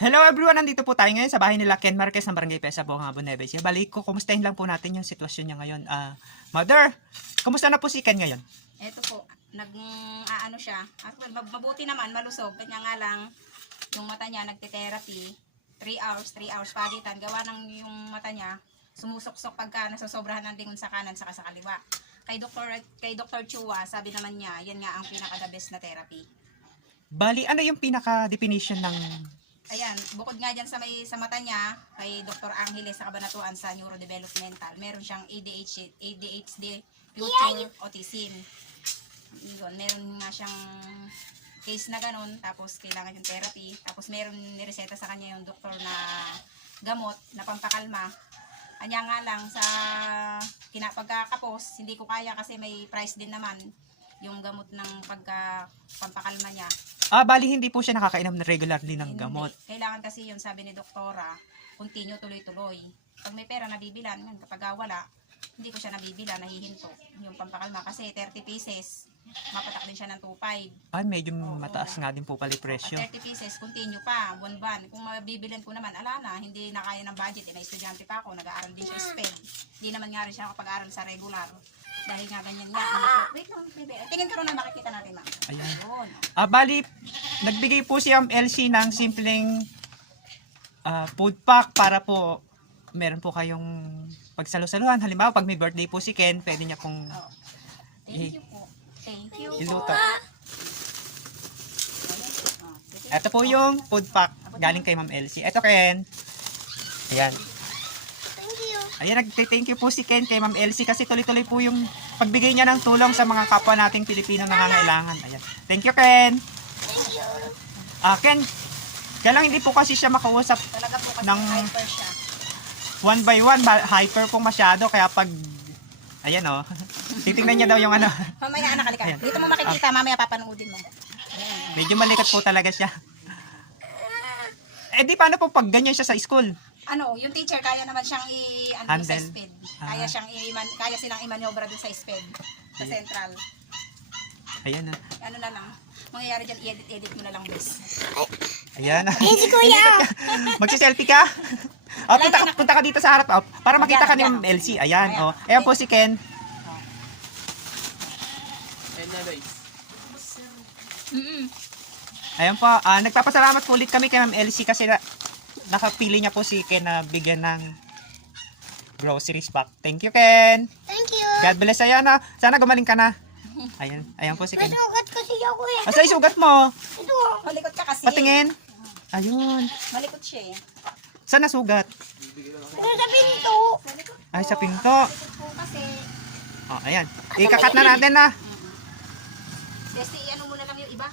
Hello everyone, nandito po tayo ngayon sa bahay nila Ken Marquez ng Barangay Pesa, Bongabon, Nueva Ecija. Balik ko, kumustahin lang po natin yung sitwasyon niya ngayon. Mother, kumusta na po si Ken ngayon? Eto po, nag-aano siya. Mabuti naman, malusog. Kanya nga lang, yung mata niya nagte-therapy. 3 hours pagitan. Gawa ng yung mata niya, sumusok-sok pagka nasosobrahan ng lingon sa kanan saka sa kaliwa. Kay Dr. Chua, sabi naman niya, yan nga ang pinaka-the best na therapy. Bali, ano yung pinaka-definition ng... Ayan, bukod nga dyan sa mata niya, kay Dr. Angeles sa Kabanatuan sa Neurodevelopmental, meron siyang ADHD, future autism. Yun, meron nga siyang case na ganun, tapos kailangan yung therapy, tapos meron nireseta sa kanya yung doktor na gamot na pampakalma. Anya nga lang sa pagkakapos, hindi ko kaya kasi may price din naman yung gamot ng pampakalma niya. Bali hindi po siya nakakainom na regularly ng gamot. Hindi. Kailangan kasi yun, sabi ni doktora, continue tuloy-tuloy. Pag may pera nabibilan, kapag wala, hindi ko siya nabibilan, nahihinto. Yung pampakalma kasi 30 pieces, mapatak din siya ng 2.5. Medyo mataas nga din po pala yung presyo. 30 pieces, continue pa, buwan-buwan. Kung mabibilan ko naman, ala na, hindi na kaya ng budget. Na estudyante pa ako, nag-aaral din siya SPED. Hindi naman nga rin siya kapag-aaral sa regular. Dahil nga ganyan nga. Wait lang, bebe. Tingin ka rin na makikita natin, ma'am. Ayan. Bali, nagbigay po si LC ng simpleng food pack para po meron po kayong pagsalo-saluhan. Halimbawa, pag may birthday po si Ken, pwede niya pong Thank you po. Thank you iluto. po. Ito po yung food pack galing kay Ma'am LC. Ito, Ken. Ayan. Ayan, nag-thank you po si Ken kay Ma'am LC kasi tuloy-tuloy po yung pagbigay niya ng tulong sa mga kapwa nating Pilipino na nangangailangan. Ayan. Thank you, Ken. Thank you. Ken, kaya lang hindi po kasi siya makausap Talaga po kasi ng hyper siya. one by one. Hyper po masyado. Kaya pag, ayan o, titingnan niya daw yung ano. Mamaya anak, halika. Ayan. Dito mo makikita, mamaya papanoodin mo. Ayan. Medyo malikat po talaga siya. Di paano po pag ganyan siya sa school? Ano, yung teacher kaya naman siyang Handle. sa SPED. Kaya silang i-manobra dun sa SPED, sa central. Ayan na. Ano na lang, mangyayari dyan, i-edit mo na lang, bes. Ayan na. Si Kuya. Magsiselfie ka? Punta ka dito sa harap para makita ka ni Ma'am LC. Ayan. Ayan po si Ken. Ayan po. Nagpapasalamat po ulit kami kay Ma'am LC kasi nakapili niya po si Ken na bigyan ng groceries pack. Thank you, Ken. Thank you. God bless. Ayan na. Sana gumaling ka na. Ayan po si Ken. Nasugat kasi ako eh. Asa isugat mo? Ito. Malikot ka kasi. Patingin. Ayun. Malikot siya eh. Saan nasugat? Ito sa pinto. Ay, sa pinto. Po kasi, Ayan. Ikakat na natin na. kasi ano muna lang yung iba.